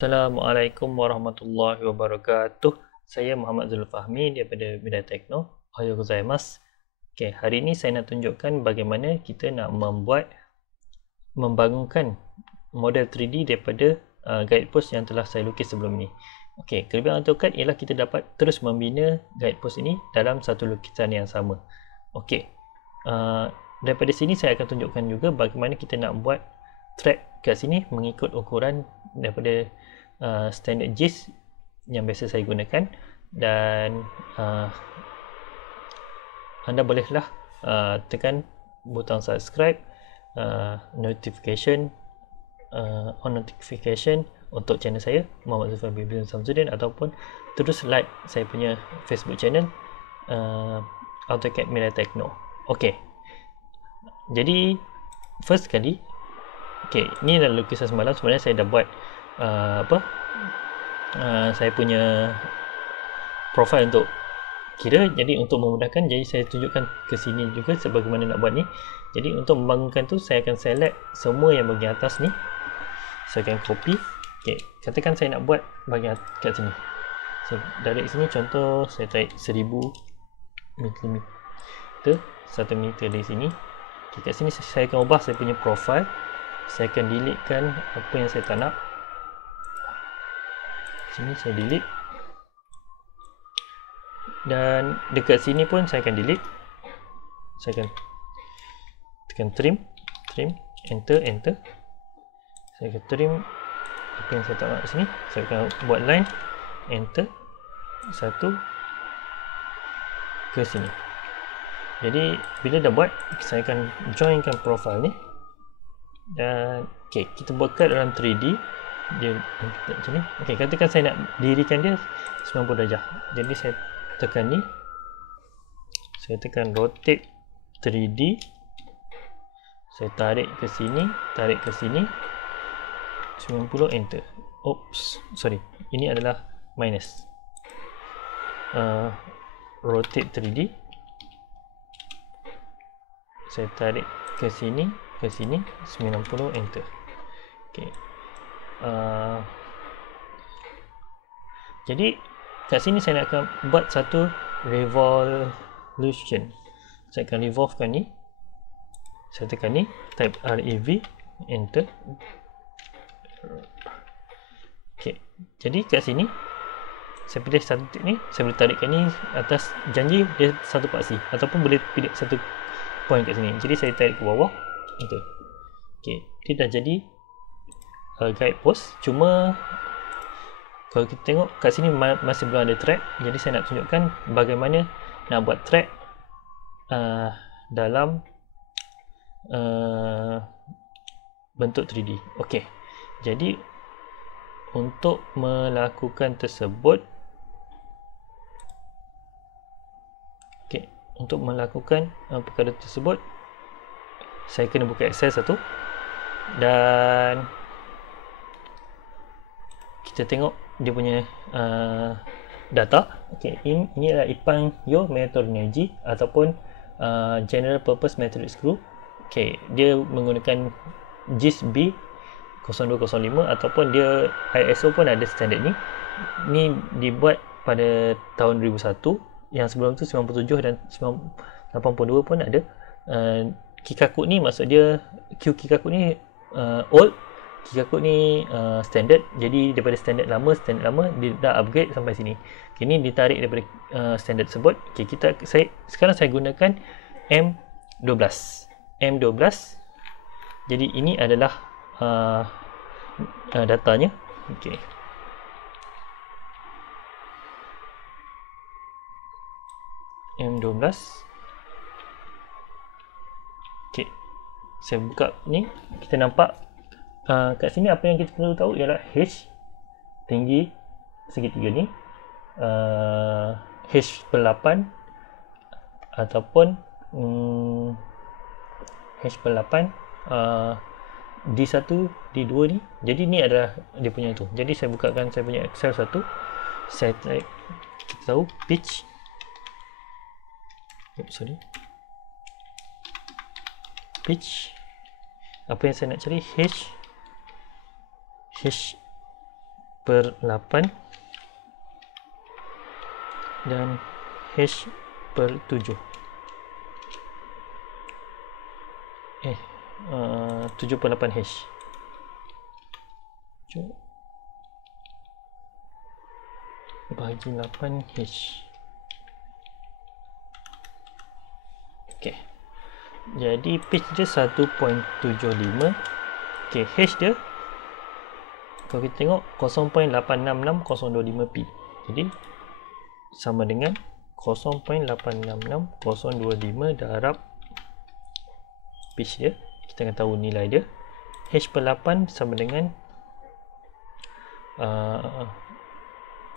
Assalamualaikum warahmatullahi wabarakatuh. Saya Muhammad Zulfahmi daripada Bidai Tekno. Ohayou gozaimasu. Okay, hari ini saya nak tunjukkan bagaimana kita nak membangunkan model 3D daripada guidepost yang telah saya lukis sebelum ni. Okay, kelebihan AutoCAD ialah kita dapat terus membina guidepost ini dalam satu lukisan yang sama. Okay, daripada sini saya akan tunjukkan juga bagaimana kita nak buat track kat sini mengikut ukuran daripada standard JIS yang biasa saya gunakan, dan anda bolehlah tekan butang subscribe, notification, on notification untuk channel saya Muhammad Zulfahmi bin Samsudin, ataupun terus like saya punya Facebook channel AutoCAD Bidai Tekno. Ok, jadi first kali, ok, ni adalah lukisan semalam. Sebenarnya saya dah buat saya punya profile untuk kira, jadi untuk memudahkan, jadi saya tunjukkan ke sini juga sebagaimana nak buat ni. Jadi untuk membangunkan tu, saya akan select semua yang bahagian atas ni, saya akan copy. Ok, katakan saya nak buat bahagian kat sini, so dari sini contoh saya tarik 1000 mm, 1 meter dari sini. Ok, kat sini saya akan ubah saya punya profile. Saya akan deletekan apa yang saya tak nak. Sini saya delete, dan dekat sini pun saya akan delete. Saya akan tekan trim, enter. Saya akan trim apa yang saya tak nak sini. Saya akan buat line, enter, satu ke sini. Jadi bila dah buat, saya akan joinkan profile ni, dan ok, kita buatkan dalam 3D dia macam ni. Ok, katakan saya nak dirikan dia 90 darjah. Jadi saya tekan ni, saya tekan rotate 3D, saya tarik ke sini, 90, enter. Oops, sorry, ini adalah minus. Rotate 3D, saya tarik ke sini, 90, enter. Ok, jadi kat sini saya nak akan buat satu revolution. Saya akan revolvekan ni, saya tekan ni, type REV, enter. Ok, jadi kat sini saya pilih satu titik ni, saya boleh tarikkan ni atas, janji dia satu paksi, ataupun boleh pilih satu point kat sini. Jadi saya tarik ke bawah, enter. Ok, dia dah jadi guide post. Cuma kalau kita tengok kat sini masih belum ada track. Jadi saya nak tunjukkan bagaimana nak buat track dalam bentuk 3D. ok, jadi untuk melakukan tersebut, perkara tersebut, saya kena buka Excel satu, dan kita tengok dia punya data. Ok, ini adalah Ipanyo Method Energy ataupun General Purpose Metric Screw. Ok, dia menggunakan JIS B0205, ataupun dia ISO pun ada standard ni. Ni dibuat pada tahun 2001. Yang sebelum tu 97 dan 82 pun ada. Kikaku ni maksud dia, Kikaku ni old, Kikaku ni standard. Jadi daripada standard lama dia dah upgrade sampai sini. Kini ditarik daripada standard tersebut. Okay, sekarang saya gunakan M12. Jadi ini adalah datanya. Okay, M12. ok, saya buka ni, kita nampak kat sini apa yang kita perlu tahu ialah H, tinggi segitiga ni, H/8 ataupun H/8, D1, D2 ni. Jadi ni adalah dia punya tu. Jadi saya bukakan saya punya Excel satu, saya type, kita tahu pitch, apa yang saya nak cari, H per 8 dan hash per 7. 7 per 8 hash. Bagi 8 hash. Okey. Jadi pitch dia 1.75. Okey, hash dia kalau kita tengok 0.866025p. Jadi sama dengan 0.866025 darab pitch dia. Kita akan tahu nilai dia. Hash per 8 sama dengan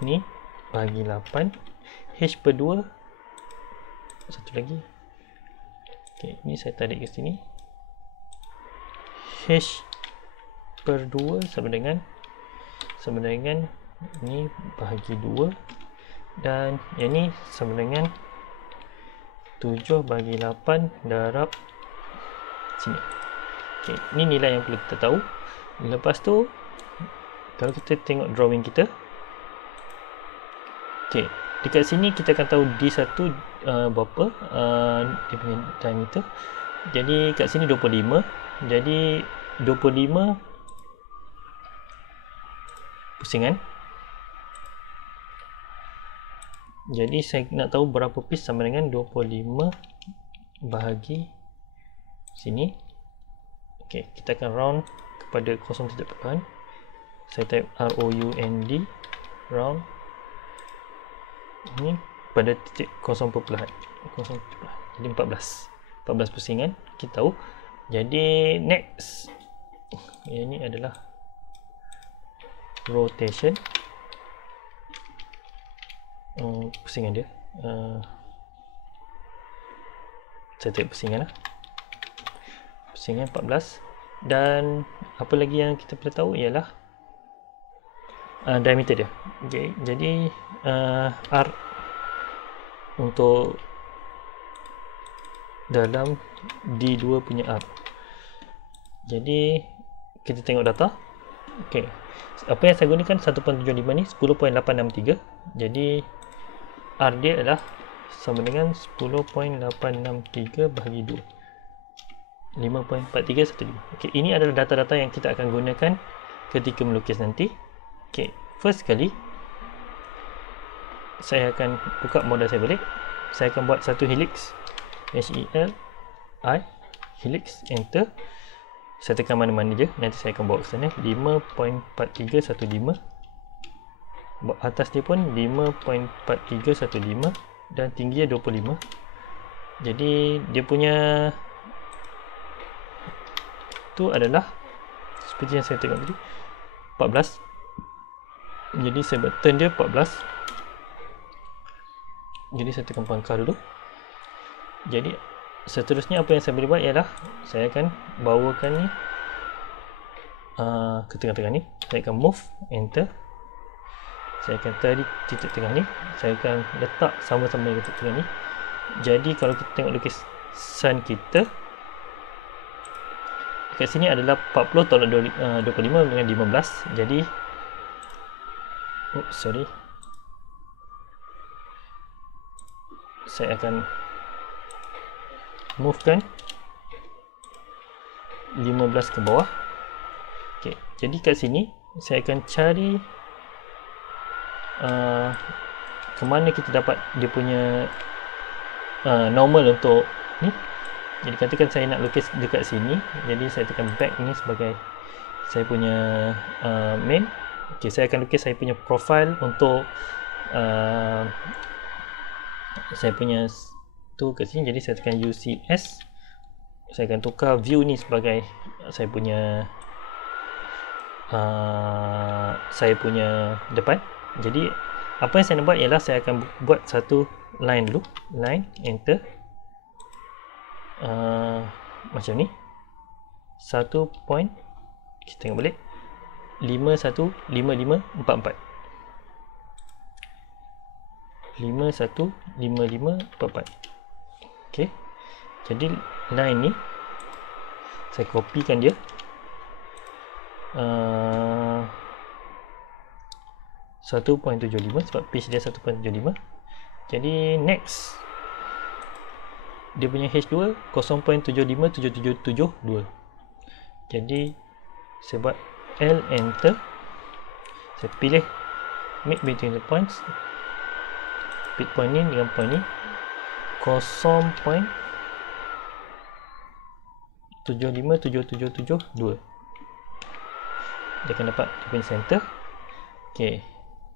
ni bagi 8. Hash per 2 satu lagi. Okey, ni saya tarik ke sini. Hash per 2 sama dengan ni bahagi 2 dan yang ni sama dengan 7 bagi 8 darab sini. Okey, ni nilai yang perlu kita tahu. Lepas tu kalau kita tengok drawing kita, okey, dekat sini kita akan tahu D1 berapa dia punya diameter. Jadi kat sini 25. Jadi 25 pusingan. Jadi saya nak tahu berapa piece sama dengan 25 bahagi sini. Okey, kita akan round kepada 0.8. Saya type round, round ini pada titik 0.0. Jadi 14 pusingan kita tahu. Jadi next, ini adalah rotation. Pusingan dia saya type pusingan lah. Pusingan 14. Dan apa lagi yang kita perlu tahu ialah diameter dia. Okay, jadi R untuk dalam D2 punya R. Jadi kita tengok data. Okay, apa yang saya gunakan 1.75 ni 10.863. Jadi R dia adalah sama dengan 10.863 bahagi 2, 5.4315. Okay, ini adalah data-data yang kita akan gunakan ketika melukis nanti. Okay, first sekali saya akan buka model saya balik. Saya akan buat satu helix, HELI helix, enter. Saya tekan mana-mana je, nanti saya akan bawa ke sana. 5.4315. Atas dia pun 5.4315 dan tinggi dia 25. Jadi dia punya tu adalah seperti yang saya tengok tadi, 14. Jadi saya buat turn dia 14. Jadi saya tekan pangkal dulu. Jadi seterusnya apa yang saya boleh buat ialah saya akan bawakan ni ke tengah-tengah ni. Saya akan move, enter. Saya akan tarik titik tengah ni. Saya akan letak sama-sama dengan titik tengah ni. Jadi kalau kita tengok lukisan kita, kat sini adalah 40 tolak 25 dengan 15. Jadi saya akan move kan 15 ke bawah. Okay, jadi kat sini saya akan cari ke mana kita dapat dia punya normal untuk ni. Jadi katakan saya nak lukis dekat sini, jadi saya tekan back ni sebagai saya punya main. Okay, saya akan lukis saya punya profile untuk saya punya tu kat sini. Jadi saya tekan UCS. Saya akan tukar view ni sebagai saya punya depan. Jadi apa yang saya nak buat ialah saya akan buat satu line dulu. Line, enter. Macam ni. 1 point, kita tengok balik, 515544. 515544. Okey. Jadi line ni saya kopikan dia. 1.75 sebab pitch dia 1.75. Jadi next dia punya H2 0.75772. Jadi saya buat L enter, saya pilih mid between the points, pick point ni dengan point ni 0.75772. Dia akan dapat dia punya center. Ok,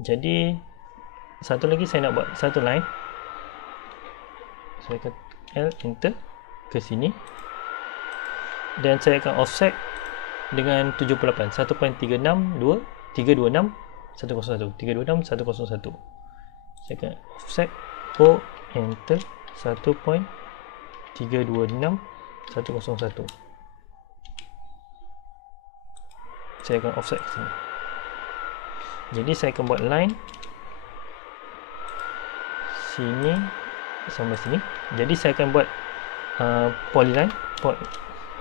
jadi satu lagi saya nak buat satu line. Saya akan L enter ke sini dan saya akan offset dengan 78 1.362 326 101 326 101. Saya akan offset O enter 1.326 101. Saya akan offset ke sini. Jadi saya akan buat line sini sampai sini. Jadi saya akan buat polyline.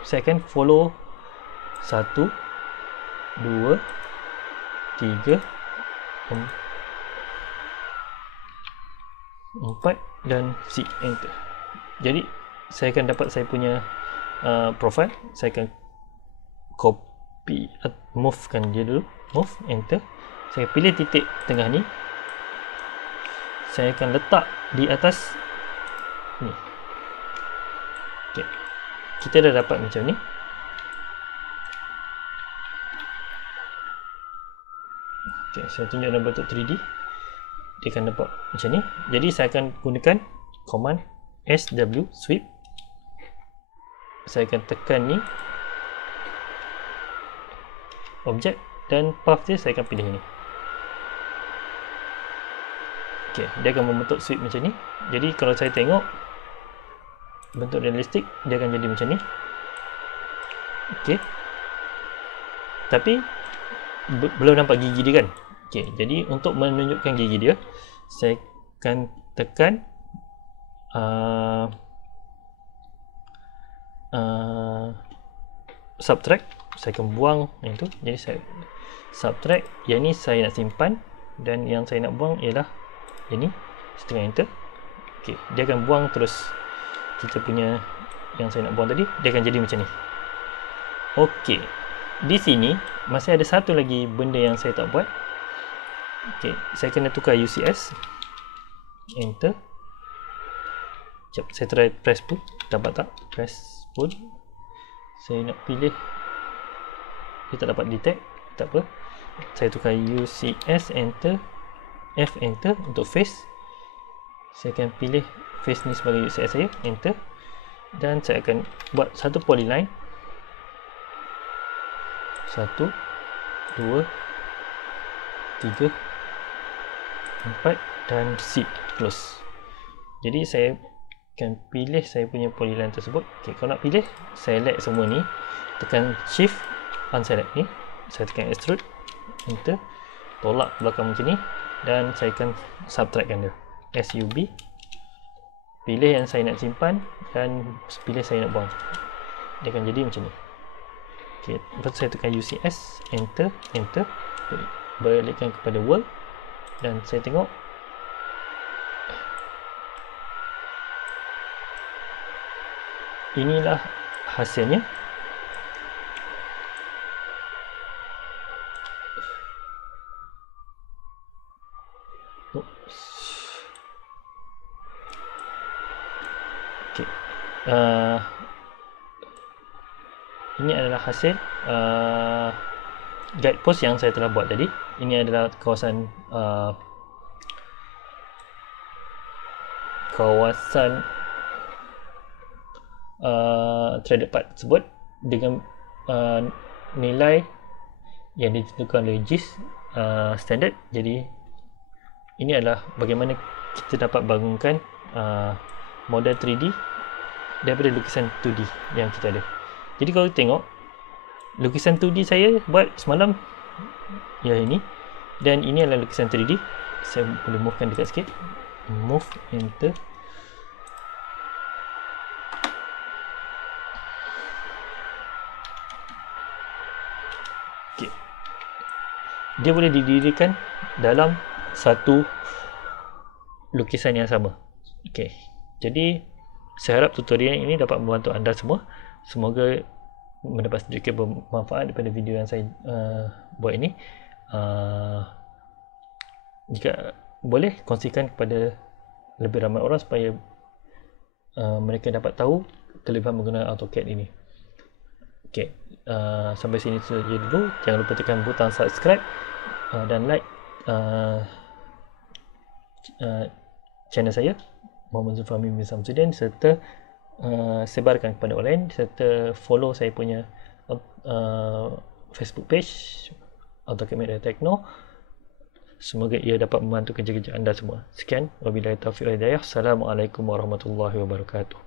Saya akan follow 1 2 3 4 dan C enter. Jadi saya akan dapat saya punya profile. Saya akan copy, move kan dia dulu, move enter. Saya pilih titik tengah ni, saya akan letak di atas ni. Okay. Kita dah dapat macam ni. Okay, saya tunjuk dalam bentuk 3D. Dia akan dapat macam ni. Jadi saya akan gunakan command SW sweep. Saya akan tekan ni objek dan path dia saya akan pilih ni. Okay, dia akan membentuk sweep macam ni. Jadi kalau saya tengok bentuk realistik, dia akan jadi macam ni. Okay, tapi belum nampak gigi dia kan. Okay, jadi untuk menunjukkan gigi dia, saya akan tekan subtract. Saya akan buang yang tu. Jadi saya subtract. Yang ni saya nak simpan dan yang saya nak buang ialah yang ni. Setengah enter. Okay, dia akan buang terus kita punya yang saya nak buang tadi. Dia akan jadi macam ni. Okay, di sini masih ada satu lagi benda yang saya tak buat. Okay, saya kena tukar UCS. Enter. Sekejap, saya try press pull. Dapat tak? Press pull. Saya nak pilih. Dia tak dapat detect. Tak apa. Saya tukar UCS. Enter. F enter untuk face. Saya akan pilih face ni sebagai UCS saya. Enter. Dan saya akan buat satu polyline. 1 2 3 4 dan zip close. Jadi saya akan pilih saya punya polyline tersebut. Okay, kalau nak pilih select semua ni, tekan shift unselect ni, saya tekan extrude, enter, tolak belakang macam ni dan saya akan subtractkan dia. SUB, pilih yang saya nak simpan dan pilih saya nak buang. Dia akan jadi macam ni. Okay, lepas saya tekan UCS, enter, enter, balikkan kepada world dan saya tengok inilah hasilnya. Okay. Ini adalah hasil guide post yang saya telah buat tadi. Ini adalah kawasan threaded part tersebut dengan nilai yang ditentukan oleh JIS standard. Jadi ini adalah bagaimana kita dapat bangunkan model 3D daripada lukisan 2D yang kita ada. Jadi kalau kita tengok lukisan 2D saya buat semalam ya ini, dan ini adalah lukisan 3D. Saya boleh movekan dekat sikit, move, enter. Okay. Dia boleh didirikan dalam satu lukisan yang sama. Okey. Jadi saya harap tutorial ini dapat membantu anda semua. Semoga mendapat sedikit bermanfaat daripada video yang saya buat ini. Jika boleh, kongsikan kepada lebih ramai orang supaya mereka dapat tahu kelebihan menggunakan AutoCAD ini. Okey, sampai sini saja dulu. Jangan lupa tekan butang subscribe dan like channel saya, Muhammad Zulfahmi bin Samsudin, serta sebarkan kepada orang lain, serta follow saya punya Facebook page AutoCAD Media Tekno. Semoga ia dapat membantu kerja-kerja anda semua. Sekian, wabillahi taufiq wal hidayah. Assalamualaikum warahmatullahi wabarakatuh.